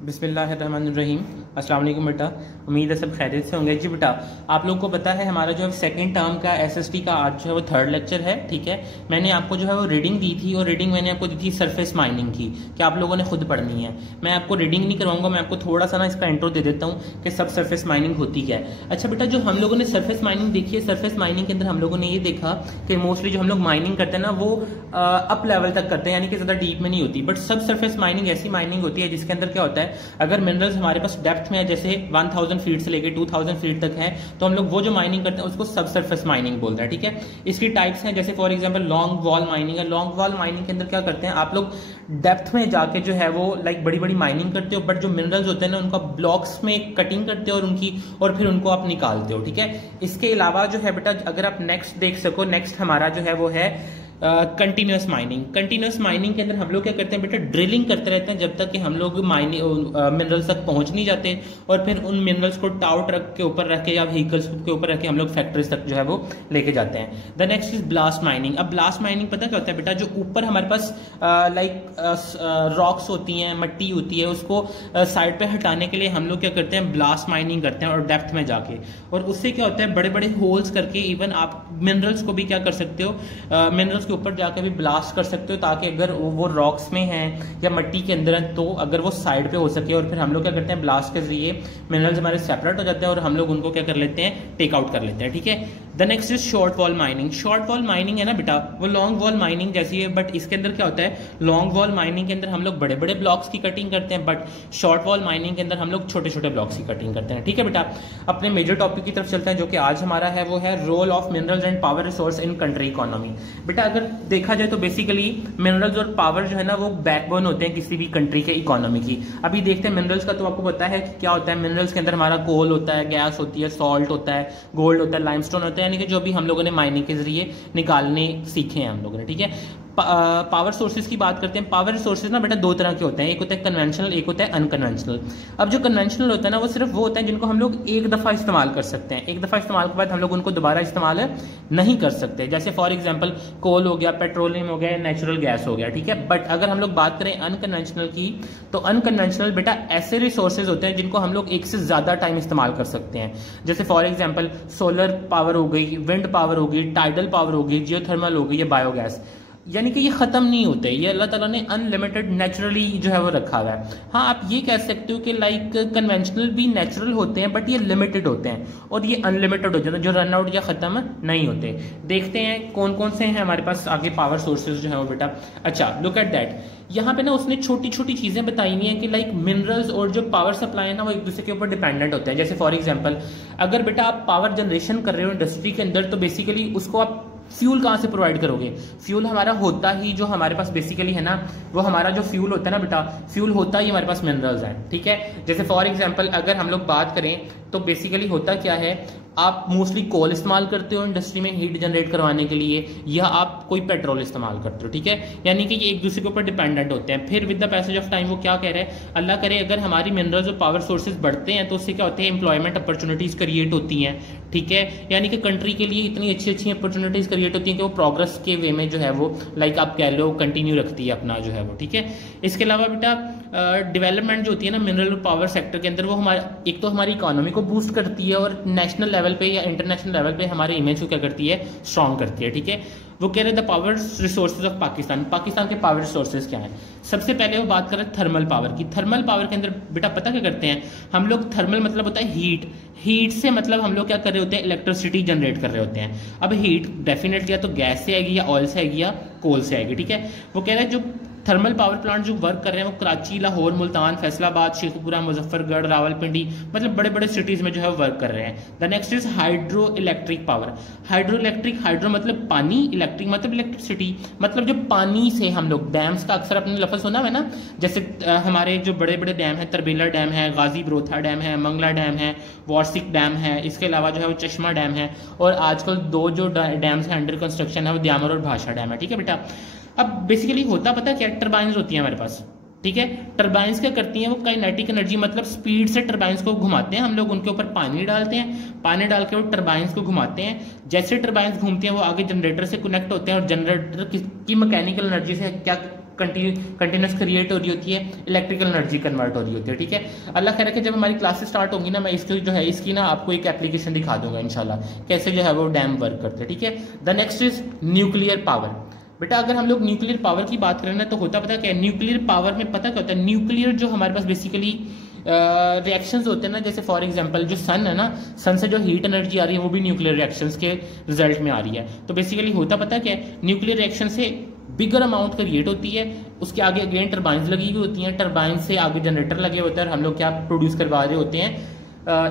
बिस्मिल्लाहिर्रहमानिर्रहीम। अस्सलाम वालेकुम बेटा, उम्मीद है सब खैरियत से होंगे। जी बेटा, आप लोगों को पता है हमारा जो है सेकंड टर्म का एसएसटी का आज जो है वो थर्ड लेक्चर है। ठीक है, मैंने आपको जो है वो रीडिंग दी थी और रीडिंग मैंने आपको दी थी सरफेस माइनिंग की कि आप लोगों ने खुद पढ़नी है। मैं आपको रीडिंग नहीं करवाऊंगा, मैं आपको थोड़ा सा ना इसका इंट्रो दे देता हूँ कि सब सरफेस माइनिंग होती क्या है। अच्छा बेटा, जो हम लोगों ने सरफेस माइनिंग देखी है, सरफेस माइनिंग के अंदर हम लोगों ने ये देखा कि मोस्टली जो हम लोग माइनिंग करते हैं ना वो अप लेवल तक करते हैं, यानी कि ज्यादा डीप में नहीं होती। बट सब सरफेस माइनिंग ऐसी माइनिंग होती है जिसके अंदर क्या होता है, अगर मिनरल्स हमारे पास डेप्थ में है जैसे 1000 फीट से लेकर 2000 फीट तक है, तो हम लोग वो जो माइनिंग करते हैं उसको सब सरफेस माइनिंग बोलते हैं। ठीक है, इसकी टाइप्स हैं, जैसे for example long wall mining है। लॉन्ग वॉल माइनिंग के अंदर क्या करते हैं आप लोग, डेप्थ में जाके जो है वो लाइक बड़ी बड़ी माइनिंग करते हो, बट जो मिनरल्स होते हैं ना उनका ब्लॉक्स में कटिंग करते हो और फिर उनको आप निकालते हो। ठीक है, इसके अलावा जो है बेटा, अगर आप नेक्स्ट देख सको, नेक्स्ट हमारा जो है वो है कंटिन्यूस माइनिंग। कंटिन्यूस माइनिंग के अंदर हम लोग क्या करते हैं बेटा, ड्रिलिंग करते रहते हैं जब तक कि हम लोग माइनिंग मिनरल्स तक पहुंच नहीं जाते, और फिर उन मिनरल्स को टाउ ट्रक के ऊपर रख के या व्हीकल्स के ऊपर रख के हम लोग फैक्ट्रीज तक जो है वो लेके जाते हैं। The next is blast mining. अब ब्लास्ट माइनिंग पता क्या होता है बेटा, जो ऊपर हमारे पास लाइक रॉक्स होती हैं, मट्टी होती है, उसको साइड पे हटाने के लिए हम लोग क्या करते हैं, ब्लास्ट माइनिंग करते हैं और डेप्थ में जाके, और उससे क्या होता है बड़े बड़े होल्स करके इवन आप मिनरल्स को भी क्या कर सकते हो, मिनरल्स के ऊपर जाके भी ब्लास्ट कर सकते हो, ताकि अगर वो रॉक्स में है या मट्टी के अंदर है तो अगर वो साइड पे हो सके, और फिर हम लोग क्या करते हैं ब्लास्ट के जरिए मिनरल्स हमारे सेपरेट हो जाते हैं और हम लोग उनको क्या कर लेते हैं, टेक आउट कर लेते हैं। ठीक है, the next is short wall mining. Short wall mining है ना बेटा, वो लॉन्ग वॉल माइनिंग जैसी है, बट इसके अंदर क्या होता है, लॉन्ग वॉल माइनिंग के अंदर हम लोग बड़े बड़े ब्लॉक्स की कटिंग करते हैं, बट शॉर्ट वॉल माइनिंग के अंदर हम लोग छोटे छोटे ब्लॉक्स की कटिंग करते हैं। ठीक है बेटा, अपने मेजर टॉपिक की तरफ चलते हैं जो कि आज हमारा है, वो है role of minerals and power resource in country economy. बेटा अगर देखा जाए तो बेसिकली मिनरल्स और पावर जो है ना वो बैकबोन होते हैं किसी भी कंट्री के इकोनॉमी की। अभी देखते हैं मिनरल्स का, तो आपको पता है कि क्या होता है। मिनरल्स के अंदर हमारा कोल होता है, गैस होती है, सॉल्ट होता है, गोल्ड होता है, लाइमस्टोन होता है, यानी कि जो भी हम लोगों ने माइनिंग के जरिए निकालने सीखे हैं हम लोगों ने। ठीक है, पावर सोर्सेज की बात करते हैं। पावर सोर्सेज ना बेटा दो तरह के होते हैं, एक होता है कन्वेंशनल, एक होता है अनकन्वेंशनल। अब जो कन्वेंशनल होता है ना वो सिर्फ वो होता है जिनको हम लोग एक दफा इस्तेमाल कर सकते हैं, एक दफा इस्तेमाल के बाद हम लोग उनको दोबारा इस्तेमाल नहीं कर सकते। जैसे फॉर एग्जांपल कोल हो गया, पेट्रोलियम हो गया, नेचुरल गैस हो गया। ठीक है, बट अगर हम लोग बात करें अनकन्वेंशनल की, तो अनकन्वेंशनल बेटा ऐसे रिसोर्सेज होते हैं जिनको हम लोग एक से ज्यादा टाइम इस्तेमाल कर सकते हैं। जैसे फॉर एग्जाम्पल सोलर पावर हो गई, विंड पावर हो गई, टाइडल पावर हो गई, जियोथर्मल हो गई, या बायोगैस, यानी कि ये खत्म नहीं होते, ये अल्लाह ताला ने अनलिमिटेड नेचुरली जो है वो रखा हुआ है। हाँ, आप ये कह सकते हो कि लाइक कन्वेंशनल भी नेचुरल होते हैं, बट ये लिमिटेड होते हैं, और ये अनलिमिटेड हो जाते हैं जो रन आउट या खत्म नहीं होते। देखते हैं कौन कौन से हैं हमारे पास आगे पावर सोर्सेज जो है वो बेटा। अच्छा, लुक एट दैट, यहाँ पे ना उसने छोटी छोटी चीजें बताई हुई हैं कि लाइक मिनरल्स और जो पावर सप्लाई है ना वो एक दूसरे के ऊपर डिपेंडेंट होते हैं। जैसे फॉर एग्जांपल अगर बेटा आप पावर जनरेशन कर रहे हो इंडस्ट्री के अंदर, तो बेसिकली उसको आप फ्यूल कहाँ से प्रोवाइड करोगे। फ्यूल हमारा होता ही जो हमारे पास बेसिकली है ना, वो हमारा जो फ्यूल होता है ना बेटा, फ्यूल होता ही हमारे पास मिनरल्स हैं। ठीक है, जैसे फॉर एग्जांपल अगर हम लोग बात करें तो बेसिकली होता क्या है, आप मोस्टली कोल इस्तेमाल करते हो इंडस्ट्री में हीट जनरेट करवाने के लिए, या आप कोई पेट्रोल इस्तेमाल करते हो। ठीक है, यानी कि ये एक दूसरे के ऊपर डिपेंडेंट होते हैं। फिर with the passage of time वो क्या कह रहे हैं, अल्लाह करे अगर हमारी मिनरल्स और पावर सोर्सेज बढ़ते हैं तो उससे क्या होते हैं, एम्प्लॉयमेंट अपॉर्चुनिटीज क्रिएट होती हैं। ठीक है, यानी कि कंट्री के लिए इतनी अच्छी अच्छी अपॉर्चुनिटीज क्रिएट होती हैं कि वो प्रोग्रेस के वे में जो है वो लाइक आप कह लो कंटिन्यू रखती है अपना जो है वो। ठीक है, इसके अलावा बेटा डेवलपमेंट जो होती है ना मिनरल और पावर सेक्टर के अंदर, वो हमारे एक तो हमारी इकोनॉमी को बूस्ट करती है और नेशनल लेवल पे या इंटरनेशनल लेवल पे हमारे इमेज को क्या करती है, स्ट्रॉन्ग करती है। ठीक है, वो कह रहे थे power resources of Pakistan. Pakistan के पावर रिसोर्सेज क्या हैं, सबसे पहले वो बात कर रहे हैं थर्मल पावर की। थर्मल पावर के अंदर बेटा पता क्या करते हैं हम लोग, थर्मल मतलब होता है हीट, हीट से मतलब हम लोग क्या कर रहे होते हैं, इलेक्ट्रिसिटी जनरेट कर रहे होते हैं। अब हीट डेफिनेटली या तो गैस से आएगी, या ऑयल से आएगी, या कोल से आएगी। ठीक है, वो कह रहे हैं जो थर्मल पावर प्लांट जो वर्क कर रहे हैं वो कराची, लाहौर, मुल्तान, फैसलाबाद, शेखपुरा, मुजफ्फरगढ़, रावलपिंडी, मतलब बड़े बड़े सिटीज में जो है वर्क कर रहे हैं। The next is hydro electric power. Hydro electric, hydro मतलब पानी, इलेक्ट्रिक मतलब इलेक्ट्रिसिटी, मतलब जो पानी से हम लोग, डैम्स का अक्सर अपने लफ्ज सुना है ना, जैसे हमारे जो बड़े बड़े डैम है, तरबेला डैम है, गाजी ब्रोथा डैम है, मंगला डैम है, वार्सिक डैम है, इसके अलावा जो है वो चश्मा डैम है, और आजकल दो जो डैम्स हैं अंडर कंस्ट्रक्शन है वो द्यामर और भाषा डैम है। ठीक है बेटा, अब बेसिकली होता पता क्या, टर्बाइंस होती है हमारे पास। ठीक है, टर्बाइंस क्या करती हैं, वो काइनेटिक एनर्जी मतलब स्पीड से टर्बाइंस को घुमाते हैं, हम लोग उनके ऊपर पानी डालते हैं, पानी डाल के वो टर्बाइंस को घुमाते हैं। जैसे टर्बाइंस घूमती हैं वो आगे जनरेटर से कनेक्ट होते हैं, और जनरेटर की मैकेनिकल एनर्जी से क्या कंटिन्यूस क्रिएट हो रही होती है, इलेक्ट्रिकल एनर्जी कन्वर्ट हो रही होती है। ठीक है, अल्लाह खैर कि जब हमारी क्लासेस स्टार्ट होंगी ना, मैं इसकी जो है इसकी ना आपको एक एप्लीकेशन दिखा दूंगा इंशाल्लाह, कैसे जो है वो डैम वर्क करते हैं। ठीक है, the next is nuclear power. बेटा अगर हम लोग न्यूक्लियर पावर की बात करें ना, तो होता पता क्या है, न्यूक्लियर पावर में पता क्या होता है, न्यूक्लियर जो हमारे पास बेसिकली रिएक्शंस होते हैं ना, जैसे फॉर एग्जांपल जो सन है ना, सन से जो हीट एनर्जी आ रही है वो भी न्यूक्लियर रिएक्शंस के रिजल्ट में आ रही है। तो बेसिकली होता पता क्या है, न्यूक्लियर रिएक्शन से बिगर अमाउंट क्रिएट होती है, उसके आगे अगेन टर्बाइंस लगी हुई होती हैं, टर्बाइन से आगे जनरेटर लगे होते हैं, और हम लोग क्या प्रोड्यूस करवा रहे होते हैं,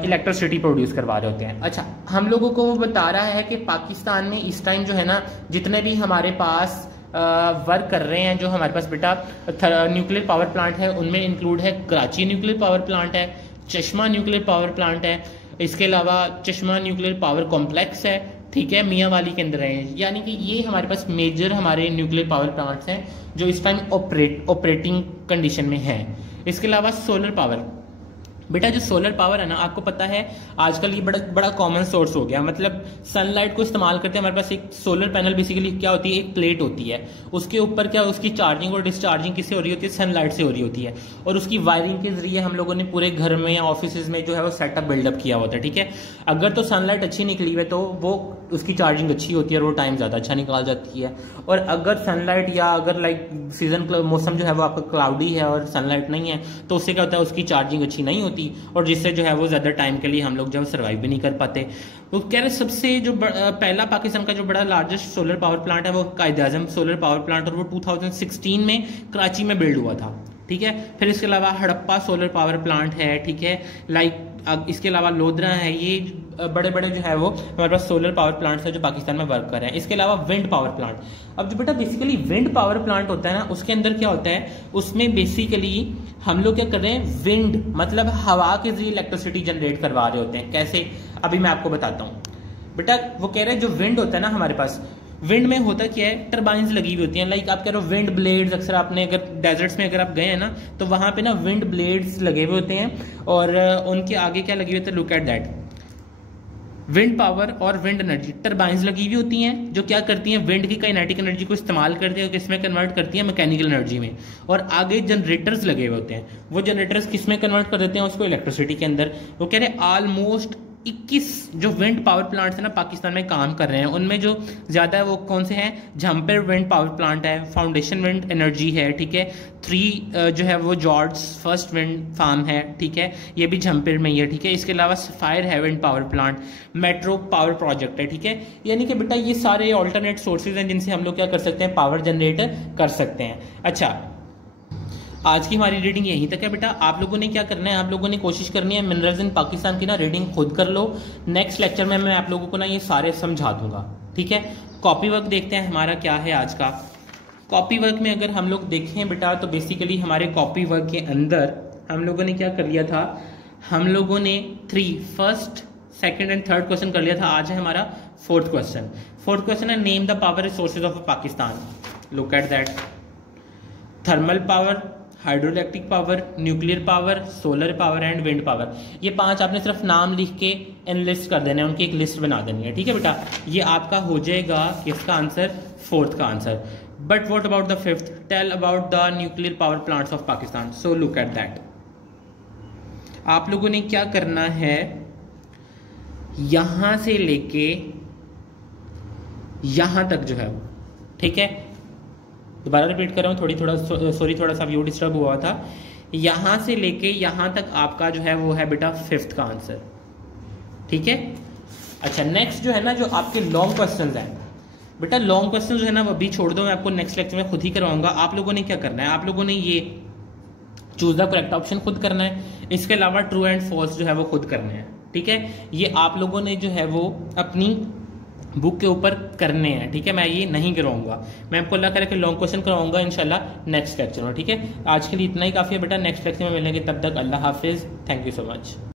इलेक्ट्रिसिटी प्रोड्यूस करवा रहे होते हैं। अच्छा, हम लोगों को वो बता रहा है कि पाकिस्तान में इस टाइम जो है ना, जितने भी हमारे पास वर्क कर रहे हैं, जो हमारे पास बेटा न्यूक्लियर पावर प्लांट है, उनमें इंक्लूड है कराची न्यूक्लियर पावर प्लांट है, चश्मा न्यूक्लियर पावर प्लांट है, इसके अलावा चश्मा न्यूक्लियर पावर कॉम्प्लेक्स है, ठीक है, मियाँ वाली के अंदर है। यानी कि ये हमारे पास मेजर हमारे न्यूक्लियर पावर प्लांट्स हैं जो इस टाइम ऑपरेटिंग कंडीशन में हैं। इसके अलावा सोलर पावर, बेटा जो सोलर पावर है ना, आपको पता है आजकल ये बड़ा कॉमन सोर्स हो गया। मतलब सनलाइट को इस्तेमाल करते हैं, हमारे पास एक सोलर पैनल बेसिकली क्या होती है, एक प्लेट होती है, उसके ऊपर क्या उसकी चार्जिंग और डिस्चार्जिंग किससे हो रही होती है, सनलाइट से हो रही होती है, और उसकी वायरिंग के जरिए हम लोगों ने पूरे घर में या ऑफिस में जो है वो सेटअप बिल्डअप किया होता है। ठीक है, अगर तो सनलाइट अच्छी निकली है तो वो उसकी चार्जिंग अच्छी होती है और वो टाइम ज़्यादा अच्छा निकाल जाती है। और अगर सनलाइट या अगर लाइक सीजन मौसम जो है वो आपका क्लाउडी है और सनलाइट नहीं है, तो उससे क्या होता है, उसकी चार्जिंग अच्छी नहीं होती, और जिससे जो है वो ज़्यादा टाइम के लिए हम लोग जो सर्वाइव भी नहीं कर पाते। वो कह रहे सबसे जो पहला पाकिस्तान का जो बड़ा लार्जेस्ट सोलर पावर प्लांट है वो कायद-ए-आज़म सोलर पावर प्लांट, और वो 2016 में कराची में बिल्ड हुआ था। ठीक है, फिर इसके अलावा हड़प्पा सोलर पावर प्लांट है। ठीक है, लाइक इसके अलावा लोधरा है, ये बड़े बड़े जो है वो हमारे पास सोलर पावर प्लांट्स है जो पाकिस्तान में वर्क कर रहे हैं। इसके अलावा विंड पावर प्लांट, अब जो बेटा बेसिकली विंड पावर प्लांट होता है ना, उसके अंदर क्या होता है, उसमें बेसिकली हम लोग क्या कर रहे हैं, विंड मतलब हवा के जरिए इलेक्ट्रिसिटी जनरेट करवा रहे होते हैं। कैसे, अभी मैं आपको बताता हूँ। बेटा वो कह रहे हैं जो विंड होता है ना हमारे पास, विंड में होता क्या है, टर्बाइंस लगी हुई होती हैं। लाइक आप कह रहे हो विंड ब्लेड्स, अक्सर आपने अगर डेजर्ट्स में अगर आप गए हैं ना, तो वहां पे ना विंड ब्लेड्स लगे हुए होते हैं, और उनके आगे क्या लगी हुई होती है, look at that, wind power और विंड एनर्जी, टर्बाइंस लगी हुई होती हैं जो क्या करती हैं, विंड की काइनेटिक एनर्जी को इस्तेमाल करती है, किसमें कन्वर्ट करती हैं, मैकेनिकल एनर्जी में। और आगे जनरेटर्स लगे हुए होते हैं, वो जनरेटर्स किसमें कन्वर्ट कर देते हैं, उसको इलेक्ट्रिसिटी के अंदर। वो कह रहे हैं ऑलमोस्ट 21 जो विंड पावर प्लांट्स है ना पाकिस्तान में काम कर रहे हैं, उनमें जो ज़्यादा है वो कौन से हैं, झम्पेर विंड पावर प्लांट है, फाउंडेशन विंड एनर्जी है, ठीक है, 3 जो है वो जॉर्ज फर्स्ट विंड फार्म है, ठीक है, ये भी झम्पेर में ही है, ठीक है। इसके अलावा सफायर है wind power plant, metro power project है, ठीक है। यानी कि बेटा ये सारे ऑल्टरनेट सोर्सेज हैं जिनसे हम लोग क्या कर सकते हैं, पावर जनरेट कर सकते हैं। अच्छा, आज की हमारी रीडिंग यहीं तक है बेटा। आप लोगों ने क्या करना है, आप लोगों ने कोशिश करनी है मिनरल्स इन पाकिस्तान की ना रीडिंग खुद कर लो। नेक्स्ट लेक्चर में मैं आप लोगों को ना ये सारे समझा दूंगा, ठीक है। कॉपी वर्क देखते हैं हमारा क्या है आज का। कॉपी वर्क में अगर हम लोग देखें बेटा, तो बेसिकली हमारे कॉपी वर्क के अंदर हम लोगों ने क्या कर लिया था, हम लोगों ने 3 first second and third question कर लिया था। आज है हमारा फोर्थ क्वेश्चन। फोर्थ क्वेश्चन है name the power resources of Pakistan. Look at that, thermal power, hydroelectric power, nuclear power, solar power and wind power. ये 5 आपने सिर्फ नाम लिख के एनलिस्ट कर देना है, उनकी एक लिस्ट बना देनी है, ठीक है बेटा। ये आपका हो जाएगा किसका आंसर, फोर्थ का answer. But what about the fifth, tell about the nuclear power plants of Pakistan. So look at that, आप लोगों ने क्या करना है, यहां से लेके यहां तक जो है, ठीक है, दोबारा रिपीट कर रहा हूँ, थोड़ा सा व्यू डिस्टर्ब हुआ था। यहां से लेके यहां तक आपका जो है वो है बेटा फिफ्थ का आंसर, ठीक है। अच्छा, नेक्स्ट जो है ना, जो आपके लॉन्ग क्वेश्चंस हैं बेटा, लॉन्ग क्वेश्चन जो है ना वो अभी छोड़ दो, मैं आपको नेक्स्ट लेक्चर में खुद ही करवाऊंगा। आप लोगों ने क्या करना है, आप लोगों ने ये चूज द करेक्ट ऑप्शन खुद करना है। इसके अलावा ट्रू एंड फॉल्स जो है वो खुद करने हैं, ठीक है। ये आप लोगों ने जो है वो अपनी बुक के ऊपर करने हैं, ठीक है। मैं ये नहीं करवाऊंगा, मैं आपको अल्लाह करे कि लॉन्ग क्वेश्चन करवाऊंगा इंशाल्लाह नेक्स्ट लेक्चर में, ठीक है। आज के लिए इतना ही काफी है बेटा, नेक्स्ट लेक्चर में मिलेंगे, तब तक अल्लाह हाफिज, थैंक यू सो मच।